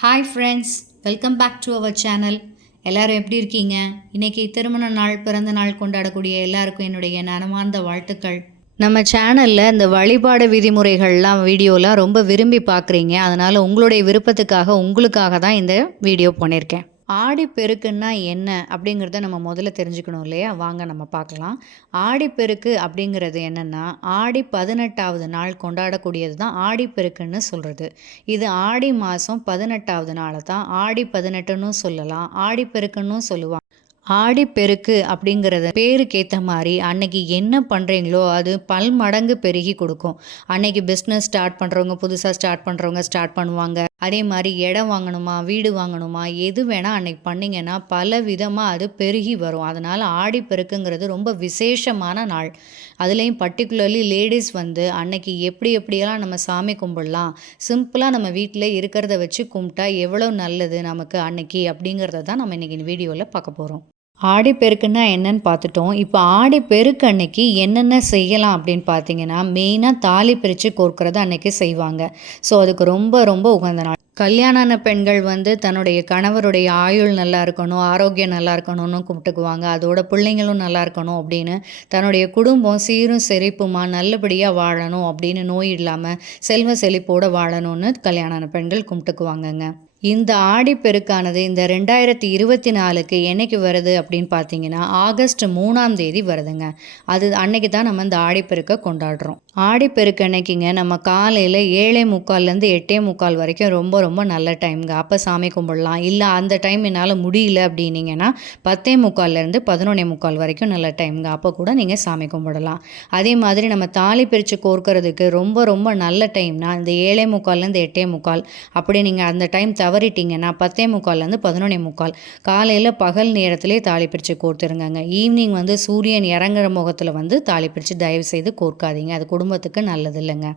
Hi friends, welcome back to our channel. எல்லோரும் எப்படி இருக்கீங்க? இன்றைக்கி திருமண நாள், பிறந்த நாள் கொண்டாடக்கூடிய எல்லாருக்கும் என்னுடைய மனமார்ந்த வாழ்த்துக்கள். நம்ம சேனலில் இந்த வழிபாடு விதிமுறைகள்லாம் வீடியோலாம் ரொம்ப விரும்பி பார்க்குறீங்க. அதனால் உங்களுடைய விருப்பத்துக்காக உங்களுக்காக தான் இந்த வீடியோ பண்ணியிருக்கேன். ஆடிப்பெருக்குன்னா என்ன அப்படிங்கிறத நம்ம முதல்ல தெரிஞ்சுக்கணும் இல்லையா? வாங்க நம்ம பார்க்கலாம். ஆடிப்பெருக்கு அப்படிங்கிறது என்னென்னா, ஆடி 18வது நாள் கொண்டாடக்கூடியது தான் ஆடிப்பெருக்குன்னு சொல்கிறது. இது ஆடி மாதம் 18வது நாளை தான் ஆடி 18ன்னு சொல்லலாம், ஆடிப்பெருக்குன்னு சொல்லுவாங்க. ஆடிப்பெருக்கு அப்படிங்கிறத பேருக்கு ஏற்ற மாதிரி அன்னைக்கு என்ன பண்ணுறீங்களோ அது பல்மடங்கு பெருகி கொடுக்கும். அன்னைக்கு பிஸ்னஸ் ஸ்டார்ட் பண்ணுறவங்க, புதுசாக ஸ்டார்ட் பண்ணுறவங்க ஸ்டார்ட் பண்ணுவாங்க. அதே மாதிரி இடம் வாங்கணுமா, வீடு வாங்கணுமா, எது வேணால் அன்னைக்கு பண்ணிங்கன்னா பல விதமாக அது பெருகி வரும். அதனால் ஆடிப்பெருக்குங்கிறது ரொம்ப விசேஷமான நாள். அதுலேயும் பர்டிகுலர்லி லேடிஸ் வந்து அன்னைக்கு எப்படி எப்படியெல்லாம் நம்ம சாமி கும்பிடலாம், சிம்பிளாக நம்ம வீட்டில் இருக்கிறத வச்சு கும்பிட்டா எவ்வளோ நல்லது நமக்கு அன்னைக்கு அப்படிங்கிறத தான் நம்ம இன்றைக்கி இந்த வீடியோவில் பார்க்க போகிறோம். ஆடிப்பெருக்குன்னா என்னன்னு பார்த்துட்டோம். இப்போ ஆடிப்பெருக்கு அன்னைக்கு என்னென்ன செய்யலாம் அப்படின்னு பார்த்தீங்கன்னா, மெயினாக தாலி பிரித்து கோர்க்கறது அன்னைக்கு செய்வாங்க. ஸோ அதுக்கு ரொம்ப ரொம்ப உகந்த நாள். கல்யாணான பெண்கள் வந்து தன்னுடைய கணவருடைய ஆயுள் நல்லா இருக்கணும், ஆரோக்கியம் நல்லா இருக்கணும்னு கும்பிட்டுக்குவாங்க. அதோட பிள்ளைங்களும் நல்லா இருக்கணும் அப்படின்னு, தன்னுடைய குடும்பம் சீரும் செழிப்புமா நல்லபடியாக வாழணும் அப்படின்னு, நோய் இல்லாமல் செல்வ செழிப்போடு வாழணும்னு கல்யாணான பெண்கள் கும்பிட்டுக்குவாங்கங்க. இந்த ஆடிப்பெருக்கானது இந்த 2024க்கு என்னைக்கு வருது அப்படின்னு பார்த்தீங்கன்னா, ஆகஸ்ட் 3ஆம் தேதி வருதுங்க. அது அன்னைக்கு தான் நம்ம இந்த ஆடிப்பெருக்கை கொண்டாடுறோம். ஆடிப்பெருக்கு அன்னைக்குங்க நம்ம காலையில் 7:45லேருந்து 8:45 வரைக்கும் ரொம்ப ரொம்ப நல்ல டைம்ங்க. அப்போ சாமி கும்பிடலாம். இல்லை அந்த டைம் என்னால் முடியல அப்படின்னீங்கன்னா 10:45லேருந்து 11:45 வரைக்கும் நல்ல டைம்ங்க. அப்போ கூட நீங்கள் சாமி கும்பிடலாம். அதே மாதிரி நம்ம தாலி பிரித்து கோர்க்கறதுக்கு ரொம்ப ரொம்ப நல்ல டைம்னா இந்த 7:45லேருந்து 8:45. அப்படி நீங்கள் அந்த டைம் தவறிட்டிங்கன்னா 10:45லேருந்து 11:45 காலையில் பகல் நேரத்திலே தாலி பிரித்து கோர்த்துருங்கங்க. ஈவினிங் வந்து சூரியன் இறங்குற முகத்தில் வந்து தாலி பிரித்து தயவு செய்து கோர்க்காதீங்க. அது குடும்பத்துக்கு நல்லது இல்லைங்க.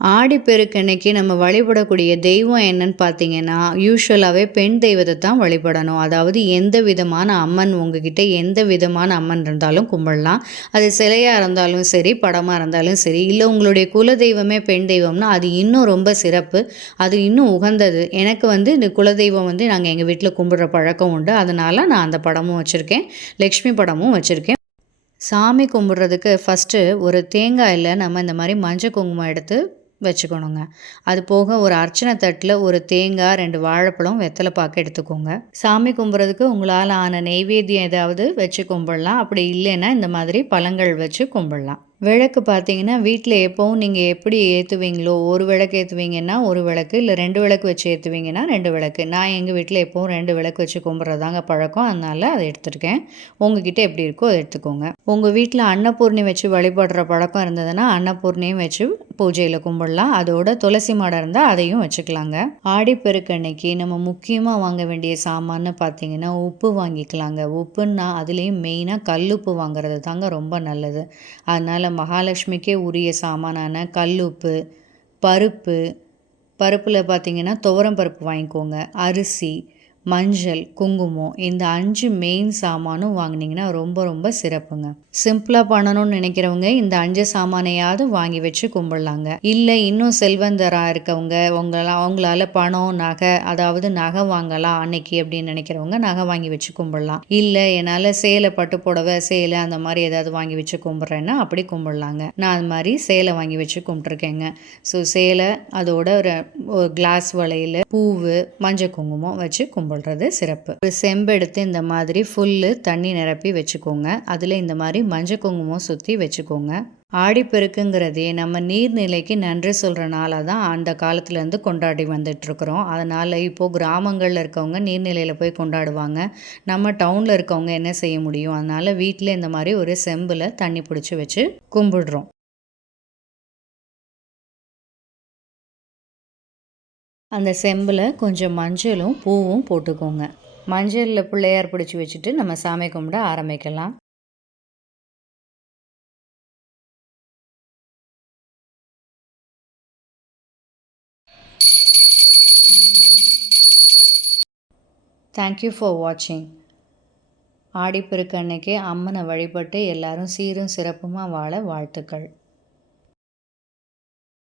ஆடிப்பெருக்கன்னைக்கு நம்ம வழிபடக்கூடிய தெய்வம் என்னன்னு பார்த்தீங்கன்னா, யூஸ்வலாகவே பெண் தெய்வத்தை தான் வழிபடணும். அதாவது எந்த விதமான அம்மன் உங்ககிட்ட எந்த விதமான அம்மன் இருந்தாலும் கும்பிடலாம். அது சிலையாக இருந்தாலும் சரி, படமாக இருந்தாலும் சரி, இல்லை உங்களுடைய குலதெய்வமே பெண் தெய்வம்னா அது இன்னும் ரொம்ப சிறப்பு. அது இன்னும் உகந்தது. எனக்கு வந்து இந்த குலதெய்வம் வந்து நாங்கள் எங்கள் வீட்டில் கும்பிடுற பழக்கம் உண்டு. அதனால் நான் அந்த படமும் வச்சுருக்கேன், லக்ஷ்மி படமும் வச்சுருக்கேன். சாமி கும்பிட்றதுக்கு ஃபஸ்ட்டு ஒரு தேங்காயில் நம்ம இந்த மாதிரி மஞ்சள் குங்குமம் எடுத்து வச்சுக்கணுங்க. அது போக ஒரு அர்ச்சனை தட்டில் ஒரு தேங்காய், 2 வாழைப்பழம், வெத்தலை பாக்கு எடுத்துக்கோங்க. சாமி கும்பிட்றதுக்கு உங்களால் ஆன நெய்வேத்தியம் ஏதாவது வச்சு கும்பிடலாம். அப்படி இல்லைன்னா இந்த மாதிரி பழங்கள் வச்சு கும்பிடலாம். விளக்கு பார்த்தீங்கன்னா, வீட்டில் எப்போவும் நீங்கள் எப்படி ஏற்றுவீங்களோ, ஒரு விளக்கு ஏற்றுவீங்கன்னா ஒரு விளக்கு, இல்லை 2 விளக்கு வச்சு ஏற்றுவீங்கன்னா 2 விளக்கு. நான் எங்கள் வீட்டில் எப்போவும் 2 விளக்கு வச்சு கும்பிட்றதாங்க பழக்கம். அதனால் அதை எடுத்துருக்கேன். உங்ககிட்ட எப்படி இருக்கோ அதை எடுத்துக்கோங்க. உங்கள் வீட்டில் அன்னபூர்ணி வச்சு வழிபடுற பழக்கம் இருந்ததுன்னா அன்னபூர்ணியும் வச்சு பூஜையில் கும்பிடலாம். அதோட துளசி மாடம் இருந்தால் அதையும் வச்சுக்கலாங்க. ஆடிப்பெருக்கு அன்னைக்கு நம்ம முக்கியமாக வாங்க வேண்டிய சாமான்னு பார்த்தீங்கன்னா உப்பு வாங்கிக்கலாங்க. உப்புன்னா அதுலேயும் மெயினாக கல்லுப்பு வாங்குறது தாங்க ரொம்ப நல்லது. அதனால் மகாலட்சுமிக்கே உரிய சாமானான கல்லுப்பு, பருப்பில் பார்த்திங்கன்னா துவரம் பருப்பு வாங்கிக்கோங்க, அரிசி, மஞ்சள், குங்குமம், இந்த 5 மெயின் சாமானும் வாங்கினீங்கன்னா ரொம்ப ரொம்ப சிறப்புங்க. சிம்பிளாக பண்ணணும்னு நினைக்கிறவங்க இந்த 5 சாமானையாவது வாங்கி வச்சு கும்பிடலாங்க. இல்லை இன்னும் செல்வந்தராக இருக்கவங்க, அவங்களால பணம், நகை, அதாவது நகை வாங்கலாம் அன்னைக்கு அப்படின்னு நினைக்கிறவங்க நகை வாங்கி வச்சு கும்பிடலாம். இல்லை என்னால் சேலை, பட்டு புடவை, சேலை அந்த மாதிரி ஏதாவது வாங்கி வச்சு கும்பிட்றேன்னா அப்படி கும்பிடலாங்க. நான் அது மாதிரி சேலை வாங்கி வச்சு கும்பிட்ருக்கேங்க. ஸோ சேலை, அதோட ஒரு கிளாஸ் வளையல், பூவு, மஞ்சள் குங்குமம் வச்சு கும்பிடுறது சிறப்பு. ஒரு செம்பெடுத்து இந்த மாதிரி ஃபுல்லு தண்ணி நிரப்பி வச்சுக்கோங்க. அதில் இந்த மாதிரி மஞ்சள் குங்குமம் சுற்றி வச்சுக்கோங்க. ஆடிப்பெருக்குங்கிறதே நம்ம நீர்நிலைக்கு நன்றி சொல்கிற நாளாக தான் அந்த காலத்துலேருந்து கொண்டாடி வந்துட்டுருக்குறோம். அதனால் இப்போது கிராமங்களில் இருக்கவங்க நீர்நிலையில் போய் கொண்டாடுவாங்க. நம்ம டவுனில் இருக்கவங்க என்ன செய்ய முடியும்? அதனால் வீட்டில் இந்த மாதிரி ஒரு செம்பில் தண்ணி பிடிச்சி வச்சு கும்பிடுறோம். அந்த செம்பில் கொஞ்சம் மஞ்சளும் பூவும் போட்டுக்கோங்க. மஞ்சளில் பிள்ளையார் பிடிச்சி வச்சுட்டு நம்ம சாமி கும்பிட ஆரம்பிக்கலாம். தேங்க்யூ ஃபார் வாட்சிங். ஆடிப்பெருக்கு அன்னைக்கு அம்மனை வழிபட்டு எல்லாரும் சீரும் சிறப்புமாக வாழ வாழ்த்துக்கள்.